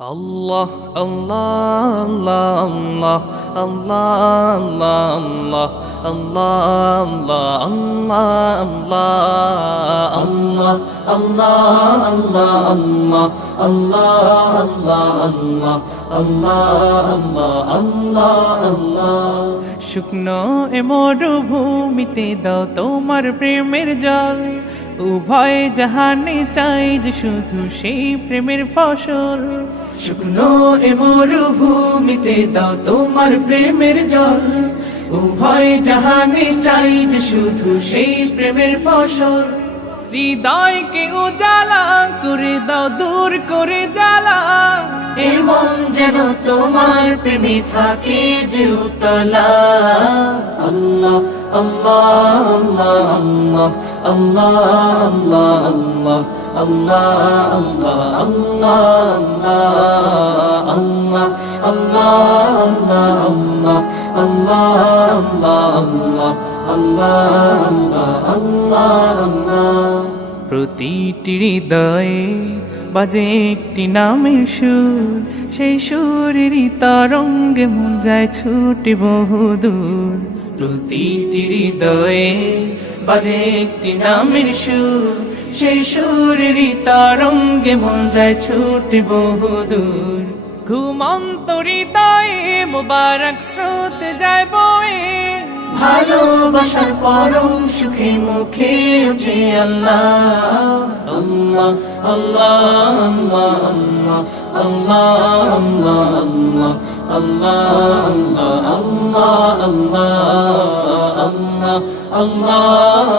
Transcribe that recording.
আল্লাহ আল্লাহ আল্লাহ আল্লাহ আল্লাহ আল্লাহ আল্লাহ আল্লাহ আল্লাহ আল্লাহ আল্লাহ আল্লাহ আল্লাহ আল্লাহ আল্লাহ শুকনো এ মরুভূমিতে দাও তোমার প্রেমের জল উভয় জাহানে চাই যে শুধু সেই প্রেমের ফসল শুকনো এ মরুভূমিতে দাও তোমার প্রেমের জল উভয় জাহানে চাই যে শুধু সেই প্রেমের ফসল হৃদয়কে উজালা করে দাও দূর করে জ্বালা এমন যেন তোমার প্রেমে থাকে যে উতলা আল্লাহ আল্লাহ আল্লাহ আল্লাহ আল্লাহ আল্লাহ আল্লাহ আল্লাহ আল্লাহ প্রতিটি হৃদয়ে বাজে একটি নামের সুর সেই সুরেরই তরঙ্গে মন যায় ছুটে বহুদূর প্রতিটি হৃদয়ে বাজে একটি নামের সুর সেই সুরেরই তরঙ্গে মন যায় ছুটে বহুদূর ঘুমন্ত হৃদয়ে মুবারক স্রোত যায় বয়ে ভালোবাসার পরম সুখে মুখে উঠে আল্লাহ আল্লাহ আল্লাহ আল্লাহ আল্লাহ আল্লাহ আল্লাহ আল্লাহ আল্লাহ আল্লাহ আল্লাহ